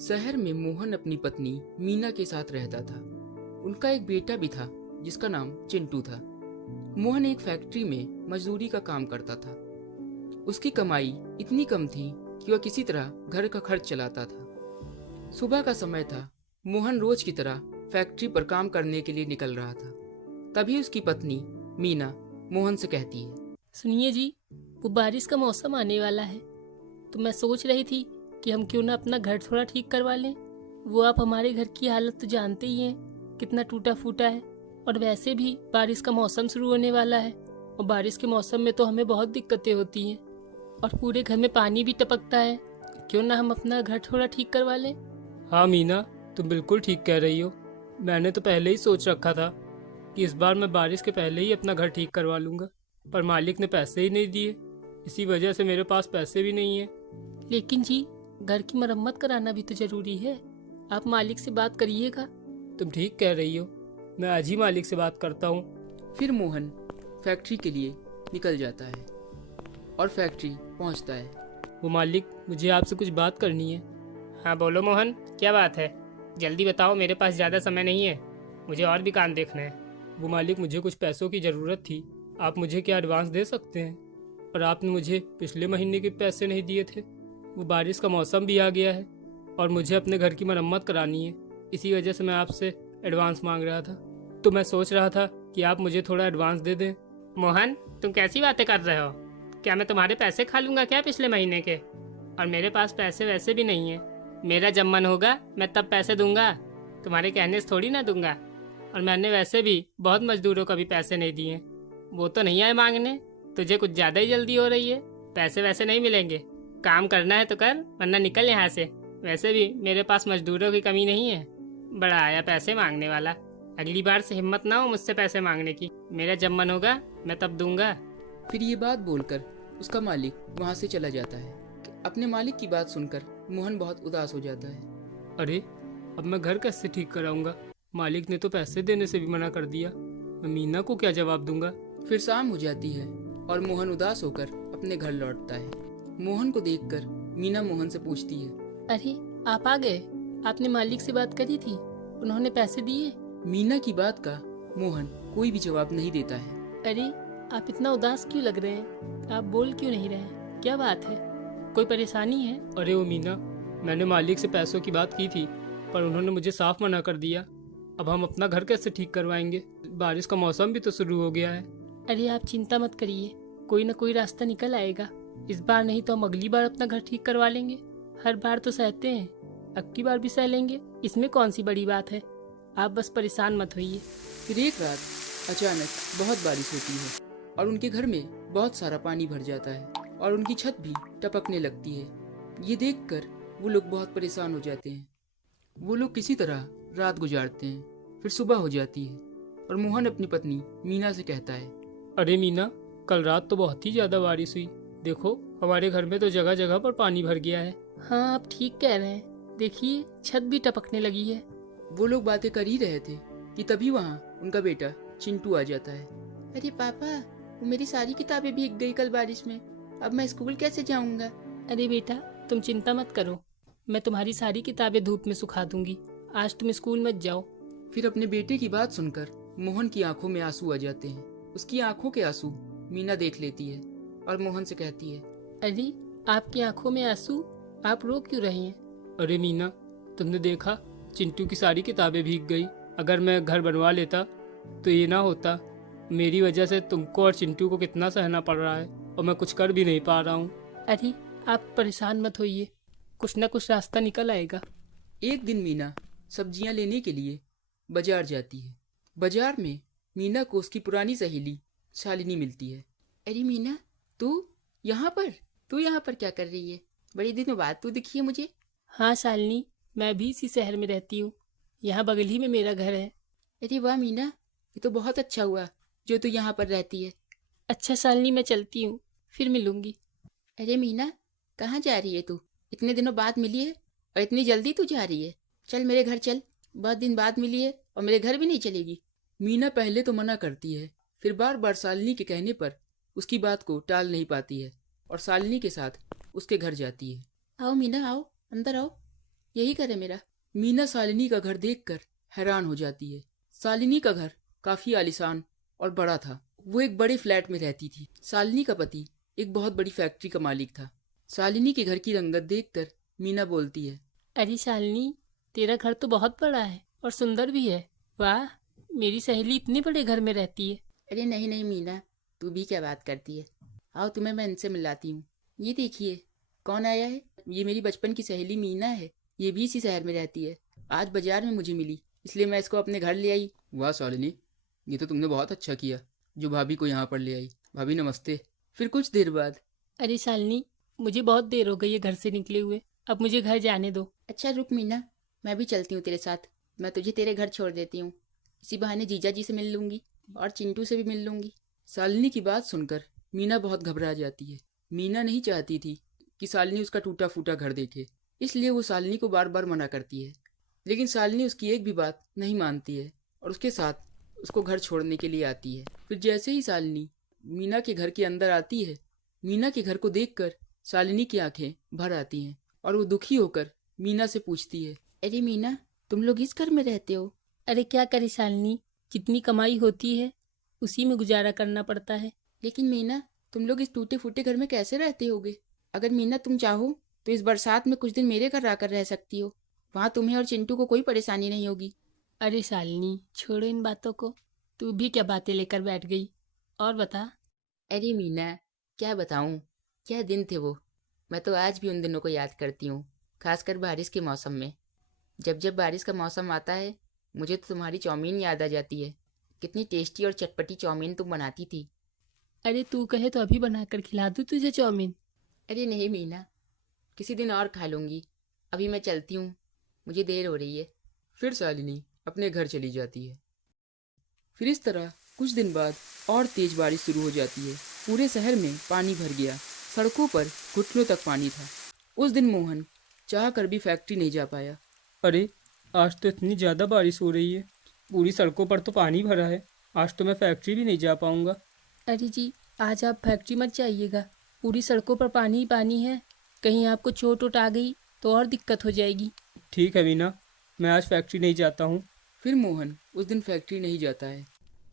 शहर में मोहन अपनी पत्नी मीना के साथ रहता था। उनका एक बेटा भी था जिसका नाम चिंटू था। मोहन एक फैक्ट्री में मजदूरी का काम करता था। उसकी कमाई इतनी कम थी कि वह किसी तरह घर का खर्च चलाता था। सुबह का समय था। मोहन रोज की तरह फैक्ट्री पर काम करने के लिए निकल रहा था। तभी उसकी पत्नी मीना मोहन से कहती है, सुनिए जी, वो बारिश का मौसम आने वाला है, तो मैं सोच रही थी कि हम क्यों ना अपना घर थोड़ा ठीक करवा लें। वो आप हमारे घर की हालत तो जानते ही हैं, कितना टूटा फूटा है। और वैसे भी बारिश का मौसम शुरू होने वाला है, और बारिश के मौसम में तो हमें बहुत दिक्कतें होती हैं, और पूरे घर में पानी भी टपकता है। क्यों ना हम अपना घर थोड़ा ठीक करवा लें। हाँ मीना, तुम बिल्कुल ठीक कह रही हो। मैंने तो पहले ही सोच रखा था कि इस बार मैं बारिश के पहले ही अपना घर ठीक करवा लूँगा, पर मालिक ने पैसे ही नहीं दिए। इसी वजह से मेरे पास पैसे भी नहीं है। लेकिन जी, घर की मरम्मत कराना भी तो जरूरी है। आप मालिक से बात करिएगा। तुम ठीक कह रही हो, मैं आज ही मालिक से बात करता हूँ। फिर मोहन फैक्ट्री के लिए निकल जाता है और फैक्ट्री पहुंचता है। वो मालिक, मुझे आपसे कुछ बात करनी है। हाँ बोलो मोहन, क्या बात है? जल्दी बताओ, मेरे पास ज़्यादा समय नहीं है, मुझे और भी काम देखना है। वो मालिक, मुझे कुछ पैसों की ज़रूरत थी। आप मुझे क्या एडवांस दे सकते हैं? और आपने मुझे पिछले महीने के पैसे नहीं दिए थे। वो बारिश का मौसम भी आ गया है और मुझे अपने घर की मरम्मत करानी है। इसी वजह से मैं आपसे एडवांस मांग रहा था। तो मैं सोच रहा था कि आप मुझे थोड़ा एडवांस दे दें। मोहन, तुम कैसी बातें कर रहे हो? क्या मैं तुम्हारे पैसे खा लूँगा क्या पिछले महीने के? और मेरे पास पैसे वैसे भी नहीं है। मेरा जब मन होगा मैं तब पैसे दूंगा, तुम्हारे कहने से थोड़ी ना दूंगा। और मैंने वैसे भी बहुत मजदूरों को भी पैसे नहीं दिए, वो तो नहीं आए मांगने। तुझे कुछ ज़्यादा ही जल्दी हो रही है। पैसे वैसे नहीं मिलेंगे, काम करना है तो कर, वरना निकल यहाँ से। वैसे भी मेरे पास मजदूरों की कमी नहीं है। बड़ा आया पैसे मांगने वाला। अगली बार से हिम्मत ना हो मुझसे पैसे मांगने की। मेरा जब मन होगा मैं तब दूंगा। फिर ये बात बोलकर उसका मालिक वहां से चला जाता है। अपने मालिक की बात सुनकर मोहन बहुत उदास हो जाता है। अरे, अब मैं घर कैसे ठीक कराऊंगा? मालिक ने तो पैसे देने से भी मना कर दिया। मैं मीना को क्या जवाब दूंगा? फिर शाम हो जाती है और मोहन उदास होकर अपने घर लौटता है। मोहन को देखकर मीना मोहन से पूछती है, अरे, आप आ गए। आपने मालिक से बात करी थी, उन्होंने पैसे दिए? मीना की बात का मोहन कोई भी जवाब नहीं देता है। अरे, आप इतना उदास क्यों लग रहे हैं? आप बोल क्यों नहीं रहे? क्या बात है? कोई परेशानी है? अरे ओ मीना, मैंने मालिक से पैसों की बात की थी, पर उन्होंने मुझे साफ मना कर दिया। अब हम अपना घर कैसे ठीक करवाएंगे? बारिश का मौसम भी तो शुरू हो गया है। अरे, आप चिंता मत करिए, कोई ना कोई रास्ता निकल आएगा। इस बार नहीं तो हम अगली बार अपना घर ठीक करवा लेंगे। हर बार तो सहते हैं, अब की बार भी सह लेंगे। इसमें कौन सी बड़ी बात है? आप बस परेशान मत होइए। फिर एक रात अचानक बहुत बारिश होती है और उनके घर में बहुत सारा पानी भर जाता है और उनकी छत भी टपकने लगती है। ये देखकर वो लोग बहुत परेशान हो जाते हैं। वो लोग किसी तरह रात गुजारते हैं। फिर सुबह हो जाती है और मोहन अपनी पत्नी मीना से कहता है, अरे मीना, कल रात तो बहुत ही ज़्यादा बारिश हुई। देखो, हमारे घर में तो जगह जगह पर पानी भर गया है। हाँ, आप ठीक कह रहे हैं, देखिए छत भी टपकने लगी है। वो लोग बातें कर ही रहे थे कि तभी वहाँ उनका बेटा चिंटू आ जाता है। अरे पापा, वो मेरी सारी किताबें भीग गई कल बारिश में, अब मैं स्कूल कैसे जाऊँगा? अरे बेटा, तुम चिंता मत करो, मैं तुम्हारी सारी किताबें धूप में सुखा दूंगी। आज तुम स्कूल मत जाओ। फिर अपने बेटे की बात सुनकर मोहन की आंखों में आंसू आ जाते हैं। उसकी आंखों के आंसू मीना देख लेती है और मोहन से कहती है, अरे, आपकी आंखों में आंसू, आप रो क्यों रही हैं? अरे मीना, तुमने देखा, चिंटू की सारी किताबें भीग गई। अगर मैं घर बनवा लेता तो ये ना होता। मेरी वजह से तुमको और चिंटू को कितना सहना पड़ रहा है और मैं कुछ कर भी नहीं पा रहा हूँ। अरे, आप परेशान मत होइए, कुछ ना कुछ रास्ता निकल आएगा। एक दिन मीना सब्जियां लेने के लिए बाजार जाती है। बाजार में मीना को उसकी पुरानी सहेली शालिनी मिलती है। अरे मीना, तू यहाँ पर क्या कर रही है? बड़ी दिनों बाद तू दिखी है मुझे। हाँ शालिनी, मैं भी इसी शहर में रहती हूँ, यहाँ बगल ही में मेरा घर है। अरे वाह मीना, ये तो बहुत अच्छा हुआ जो तू यहाँ पर रहती है। अच्छा शालिनी, मैं चलती हूँ, फिर मिलूंगी। अरे मीना, कहाँ जा रही है तू? इतने दिनों बाद मिली है और इतनी जल्दी तू जा रही है? चल मेरे घर चल, बहुत दिन बाद मिली है और मेरे घर भी नहीं चलेगी। मीना पहले तो मना करती है, फिर बार बार शालिनी के कहने पर उसकी बात को टाल नहीं पाती है और शालिनी के साथ उसके घर जाती है। आओ मीना, आओ, अंदर आओ। यही घर है मेरा। मीना शालिनी का घर देखकर हैरान हो जाती है। शालिनी का घर काफी आलीशान और बड़ा था। वो एक बड़े फ्लैट में रहती थी। शालिनी का पति एक बहुत बड़ी फैक्ट्री का मालिक था। शालिनी के घर की रंगत देखकर मीना बोलती है, अरे शालिनी, तेरा घर तो बहुत बड़ा है और सुंदर भी है। वाह, मेरी सहेली इतने बड़े घर में रहती है। अरे नहीं नहीं मीना, तू भी क्या बात करती है। आओ तुम्हें मैं इनसे मिलाती हूँ। ये देखिए कौन आया है। ये मेरी बचपन की सहेली मीना है। ये भी इसी शहर में रहती है। आज बाजार में मुझे मिली, इसलिए मैं इसको अपने घर ले आई। वाह शालिनी, ये तो तुमने बहुत अच्छा किया जो भाभी को यहाँ पर ले आई। भाभी नमस्ते। फिर कुछ देर बाद, अरे शालिनी, मुझे बहुत देर हो गई है घर से निकले हुए, अब मुझे घर जाने दो। अच्छा रुक मीना, मैं भी चलती हूँ तेरे साथ। मैं तुझे तेरे घर छोड़ देती हूँ। इसी बहाने जीजा जी से मिल लूंगी और चिंटू से भी मिल लूंगी। शालिनी की बात सुनकर मीना बहुत घबरा जाती है। मीना नहीं चाहती थी कि शालिनी उसका टूटा फूटा घर देखे, इसलिए वो शालिनी को बार बार मना करती है। लेकिन शालिनी उसकी एक भी बात नहीं मानती है और उसके साथ उसको घर छोड़ने के लिए आती है। फिर जैसे ही शालिनी मीना के घर के अंदर आती है, मीना के घर को देखकर शालिनी की आंखें भर आती हैं और वो दुखी होकर मीना से पूछती है, अरे मीना, तुम लोग इस घर में रहते हो? अरे क्या करे शालिनी, जितनी कमाई होती है उसी में गुजारा करना पड़ता है। लेकिन मीना, तुम लोग इस टूटे फूटे घर में कैसे रहते होगे? अगर मीना तुम चाहो तो इस बरसात में कुछ दिन मेरे घर आकर रह सकती हो। वहाँ तुम्हें और चिंटू को कोई परेशानी नहीं होगी। अरे शालिनी, छोड़ो इन बातों को। तू भी क्या बातें लेकर बैठ गई, और बता। अरे मीना, क्या बताऊँ, क्या दिन थे वो। मैं तो आज भी उन दिनों को याद करती हूँ, खासकर बारिश के मौसम में। जब जब बारिश का मौसम आता है, मुझे तो तुम्हारी चाउमीन याद आ जाती है। कितनी टेस्टी और चटपटी चाउमीन तुम बनाती थी। अरे तू कहे तो अभी बनाकर खिला दूँ तुझे चाउमीन। अरे नहीं मीना, किसी दिन और खा लूँगी। अभी मैं चलती हूँ, मुझे देर हो रही है। फिर शालिनी अपने घर चली जाती है। फिर इस तरह कुछ दिन बाद और तेज बारिश शुरू हो जाती है। पूरे शहर में पानी भर गया। सड़कों पर घुटनों तक पानी था। उस दिन मोहन चाह कर भी फैक्ट्री नहीं जा पाया। अरे आज तो इतनी ज़्यादा बारिश हो रही है, पूरी सड़कों पर तो पानी भरा है। आज तो मैं फैक्ट्री भी नहीं जा पाऊँगा। अरे जी, आज आप फैक्ट्री मत जाइएगा, पूरी सड़कों पर पानी ही पानी है। कहीं आपको चोट वोट आ गई तो और दिक्कत हो जाएगी। ठीक है मीना, मैं आज फैक्ट्री नहीं जाता हूँ। फिर मोहन उस दिन फैक्ट्री नहीं जाता है।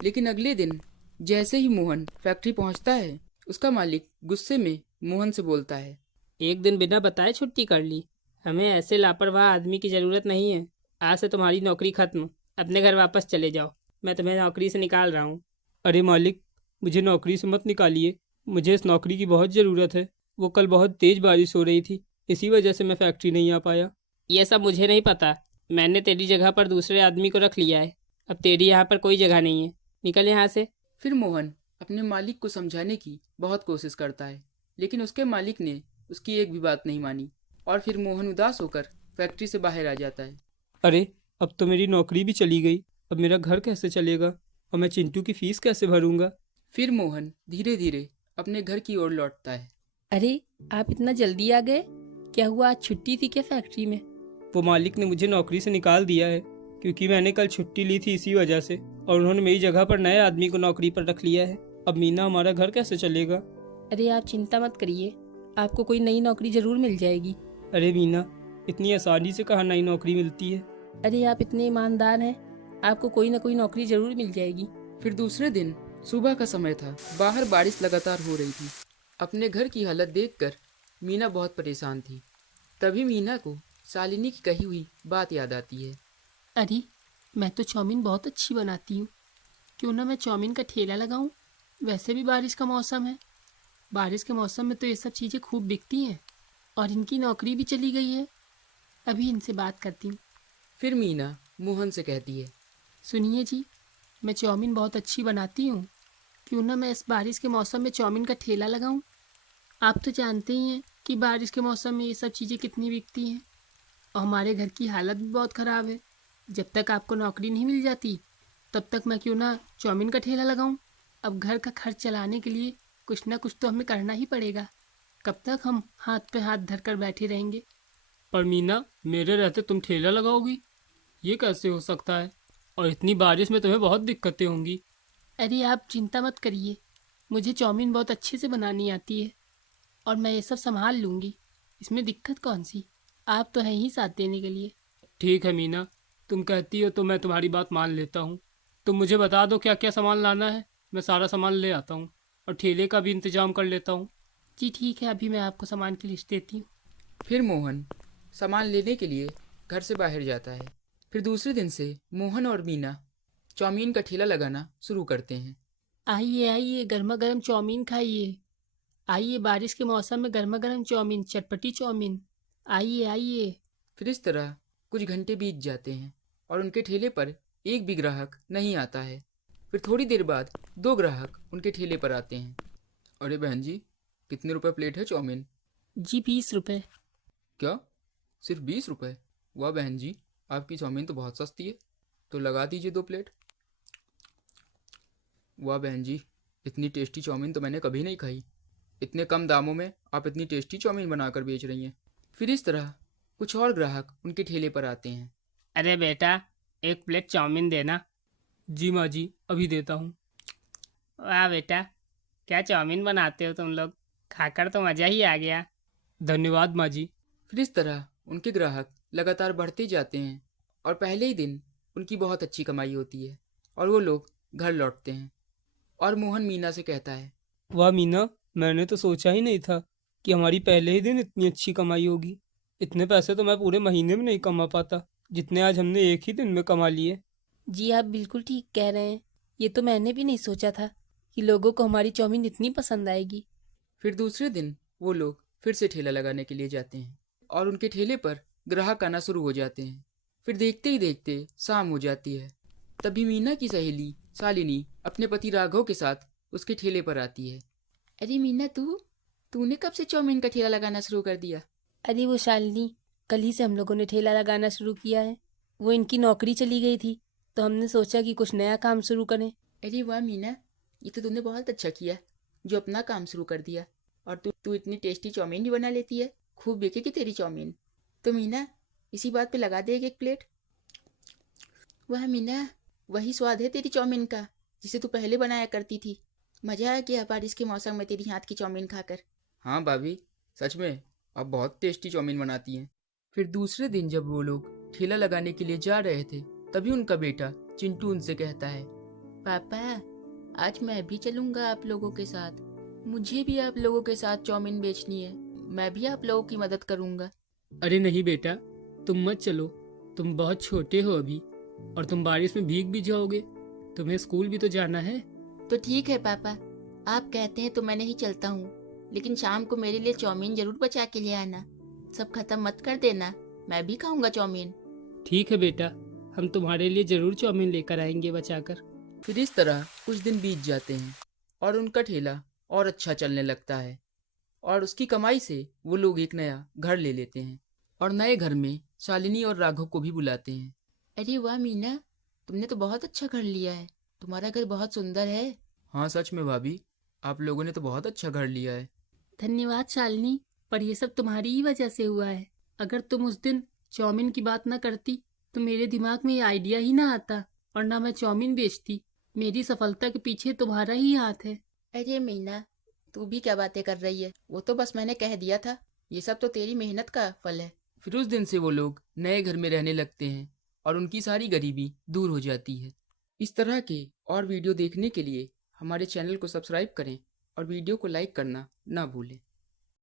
लेकिन अगले दिन जैसे ही मोहन फैक्ट्री पहुंचता है, उसका मालिक गुस्से में मोहन से बोलता है, एक दिन बिना बताए छुट्टी कर ली। हमें ऐसे लापरवाह आदमी की ज़रूरत नहीं है। आज से तुम्हारी नौकरी खत्म। अपने घर वापस चले जाओ, मैं तुम्हें नौकरी से निकाल रहा हूँ। अरे मालिक, मुझे नौकरी से मत निकालिए, मुझे इस नौकरी की बहुत ज़रूरत है। वो कल बहुत तेज़ बारिश हो रही थी, इसी वजह से मैं फैक्ट्री नहीं आ पाया। ये सब मुझे नहीं पता। मैंने तेरी जगह पर दूसरे आदमी को रख लिया है। अब तेरी यहाँ पर कोई जगह नहीं है, निकल यहाँ से। फिर मोहन अपने मालिक को समझाने की बहुत कोशिश करता है, लेकिन उसके मालिक ने उसकी एक भी बात नहीं मानी और फिर मोहन उदास होकर फैक्ट्री से बाहर आ जाता है। अरे अब तो मेरी नौकरी भी चली गई, अब मेरा घर कैसे चलेगा और मैं चिंटू की फीस कैसे भरूंगा। फिर मोहन धीरे धीरे अपने घर की ओर लौटता है। अरे आप इतना जल्दी आ गए, क्या हुआ, आज छुट्टी थी क्या फैक्ट्री में? वो मालिक ने मुझे नौकरी से निकाल दिया है, क्योंकि मैंने कल छुट्टी ली थी इसी वजह से, और उन्होंने मेरी जगह पर नए आदमी को नौकरी पर रख लिया है। अब मीना, हमारा घर कैसे चलेगा। अरे आप चिंता मत करिए, आपको कोई नई नौकरी ज़रूर मिल जाएगी। अरे मीना, इतनी आसानी से कहाँ नई नौकरी मिलती है। अरे आप इतने ईमानदार हैं, आपको कोई ना कोई नौकरी ज़रूर मिल जाएगी। फिर दूसरे दिन सुबह का समय था। बाहर बारिश लगातार हो रही थी। अपने घर की हालत देखकर मीना बहुत परेशान थी। तभी मीना को शालिनी की कही हुई बात याद आती है। अरे मैं तो चाउमीन बहुत अच्छी बनाती हूँ, क्यों ना मैं चाउमीन का ठेला लगाऊँ। वैसे भी बारिश का मौसम है, बारिश के मौसम में तो ये सब चीज़ें खूब बिकती हैं, और इनकी नौकरी भी चली गई है। अभी इनसे बात करती हूँ। फिर मीना मोहन से कहती है, सुनिए जी, मैं चाउमीन बहुत अच्छी बनाती हूँ, क्यों ना मैं इस बारिश के मौसम में चाउमीन का ठेला लगाऊँ। आप तो जानते ही हैं कि बारिश के मौसम में ये सब चीज़ें कितनी बिकती हैं, और हमारे घर की हालत भी बहुत ख़राब है। जब तक आपको नौकरी नहीं मिल जाती तब तक मैं क्यों ना चाउमीन का ठेला लगाऊं। अब घर का खर्च चलाने के लिए कुछ ना कुछ तो हमें करना ही पड़ेगा। कब तक हम हाथ पे हाथ धरकर बैठे रहेंगे। पर मीना, मेरे रहते तुम ठेला लगाओगी, ये कैसे हो सकता है। और इतनी बारिश में तुम्हें बहुत दिक्कतें होंगी। अरे आप चिंता मत करिए, मुझे चाउमीन बहुत अच्छे से बनानी आती है और मैं ये सब संभाल लूँगी, इसमें दिक्कत कौन सी। आप तो हैं ही साथ देने के लिए। ठीक है मीना, तुम कहती हो तो मैं तुम्हारी बात मान लेता हूँ। तुम मुझे बता दो क्या क्या सामान लाना है, मैं सारा सामान ले आता हूँ और ठेले का भी इंतजाम कर लेता हूँ। जी ठीक है, अभी मैं आपको सामान की लिस्ट देती हूँ। फिर मोहन सामान लेने के लिए घर से बाहर जाता है। फिर दूसरे दिन से मोहन और मीना चाउमीन का ठेला लगाना शुरू करते हैं। आइए आइए, गर्मा गर्म चाउमीन खाइए। आइए, बारिश के मौसम में गर्मा गर्म चाउमीन, चटपटी चाउमीन। आइए आइए। फिर इस तरह कुछ घंटे बीत जाते हैं और उनके ठेले पर एक भी ग्राहक नहीं आता है। फिर थोड़ी देर बाद 2 ग्राहक उनके ठेले पर आते हैं। अरे बहन जी, कितने रुपए प्लेट है चाउमीन? जी 20 रुपये। क्या, सिर्फ 20 रुपए? वाह बहन जी, आपकी चाउमीन तो बहुत सस्ती है। तो लगा दीजिए 2 प्लेट। वाह बहन जी, इतनी टेस्टी चाउमीन तो मैंने कभी नहीं खाई। इतने कम दामों में आप इतनी टेस्टी चाउमीन बनाकर बेच रही हैं। फिर इस तरह कुछ और ग्राहक उनके ठेले पर आते हैं। अरे बेटा, 1 प्लेट चाउमीन देना। जी माँ जी, अभी देता हूँ। वाह बेटा, क्या चाउमीन बनाते हो तुम लोग, खाकर तो मज़ा ही आ गया। धन्यवाद माँ जी। फिर इस तरह उनके ग्राहक लगातार बढ़ते जाते हैं और पहले ही दिन उनकी बहुत अच्छी कमाई होती है और वो लोग घर लौटते हैं। और मोहन मीना से कहता है, वाह मीना, मैंने तो सोचा ही नहीं था कि हमारी पहले ही दिन इतनी अच्छी कमाई होगी। इतने पैसे तो मैं पूरे महीने में नहीं कमा पाता जितने आज हमने एक ही दिन में कमा लिए। जी आप बिल्कुल ठीक कह रहे हैं, ये तो मैंने भी नहीं सोचा था कि लोगों को हमारी चाउमीन इतनी पसंद आएगी। फिर दूसरे दिन वो लोग फिर से ठेला लगाने के लिए जाते हैं और उनके ठेले पर ग्राहक आना शुरू हो जाते हैं। फिर देखते ही देखते शाम हो जाती है। तभी मीना की सहेली शालिनी अपने पति राघव के साथ उसके ठेले पर आती है। अरे मीना, तूने कब से चाउमीन का ठेला लगाना शुरू कर दिया? अरे वो शालिनी, कल ही से हम लोगों ने ठेला लगाना शुरू किया है। वो इनकी नौकरी चली गई थी तो हमने सोचा कि कुछ नया काम शुरू करें। अरे वाह मीना, ये तो तूने बहुत अच्छा किया जो अपना काम शुरू कर दिया। और तू इतनी टेस्टी चाउमीन भी बना लेती है, खूब बिकेगी तेरी चाउमीन। तो मीना, इसी बात पे लगा दे 1 प्लेट। वाह मीना, वही स्वाद है तेरी चाउमीन का जिसे तू पहले बनाया करती थी। मजा आ गया बारिश के मौसम में तेरी हाथ की चाउमीन खाकर। हाँ भाभी, सच में आप बहुत टेस्टी चाउमीन बनाती हैं। फिर दूसरे दिन जब वो लोग ठेला लगाने के लिए जा रहे थे तभी उनका बेटा चिंटू उनसे कहता है, पापा आज मैं भी चलूंगा आप लोगों के साथ। मुझे भी आप लोगों के साथ चाउमीन बेचनी है, मैं भी आप लोगों की मदद करूंगा। अरे नहीं बेटा, तुम मत चलो, तुम बहुत छोटे हो अभी और तुम बारिश में भीग भी जाओगे। तुम्हें स्कूल भी तो जाना है। तो ठीक है पापा, आप कहते हैं तो मैं नहीं चलता हूँ, लेकिन शाम को मेरे लिए चाउमीन जरूर बचा के ले आना। सब खत्म मत कर देना, मैं भी खाऊंगा चाउमीन। ठीक है बेटा, हम तुम्हारे लिए ज़रूर चाउमीन लेकर आएंगे बचाकर। फिर इस तरह कुछ दिन बीत जाते हैं और उनका ठेला और अच्छा चलने लगता है और उसकी कमाई से वो लोग एक नया घर ले लेते हैं और नए घर में शालिनी और राघव को भी बुलाते हैं। अरे वाह मीना, तुमने तो बहुत अच्छा घर लिया है, तुम्हारा घर बहुत सुंदर है। हाँ सच में भाभी, आप लोगों ने तो बहुत अच्छा घर लिया है। धन्यवाद शालिनी, पर ये सब तुम्हारी ही वजह से हुआ है। अगर तुम उस दिन चाउमीन की बात ना करती तो मेरे दिमाग में ये आइडिया ही ना आता और ना मैं चाउमीन बेचती। मेरी सफलता के पीछे तुम्हारा ही हाथ है। अरे मीना, तू भी क्या बातें कर रही है, वो तो बस मैंने कह दिया था, ये सब तो तेरी मेहनत का फल है। फिर उस दिन से वो लोग नए घर में रहने लगते हैं और उनकी सारी गरीबी दूर हो जाती है। इस तरह के और वीडियो देखने के लिए हमारे चैनल को सब्सक्राइब करें और वीडियो को लाइक करना ना भूलें।